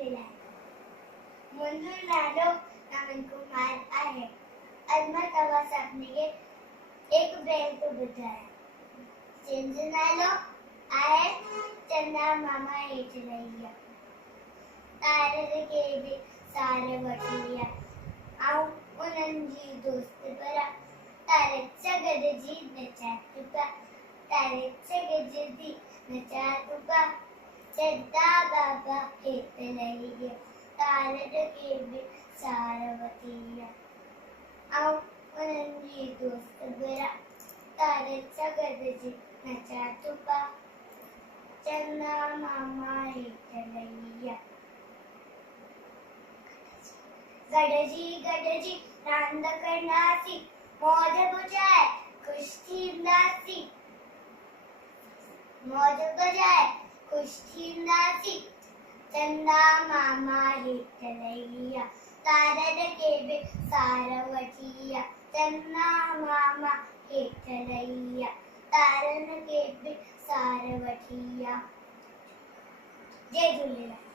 झूलेलाल। मुंहिंजो नालो नमन कुमार आहे। अॼु मां तव्हां सभिनी खे एक बैल तो ॿुधायां। जंहिंजो नालो आहे चंदा मामा हेठ रही आहे। तारनि खे बि सार वठी विया ऐं उन्हनि जी दोस्त भरा तारे सां गॾिजी नचा टुका। तारे सां गॾिजी नचा टुका। चंदा बाबा हेठ रही विया। तारनि खे बि सार वठी विया ऐं उन्हनि जी दोस्त भरा तारे सां गॾिजी नचा टुका। चंदा मामा हेठ रही विया। गॾिजी रांदि कंदासीं, मौज बुझाए ख़ुशि थींदासीं। मौज बुझाए ख़ुशि थींदासीं। चंदा मामा हेठ रही विया। तारनि खे बि सार वठी विया। चंदा मामा हेठ रही विया। तारनि खे बि सार वठी विया। जय झूलेलाल।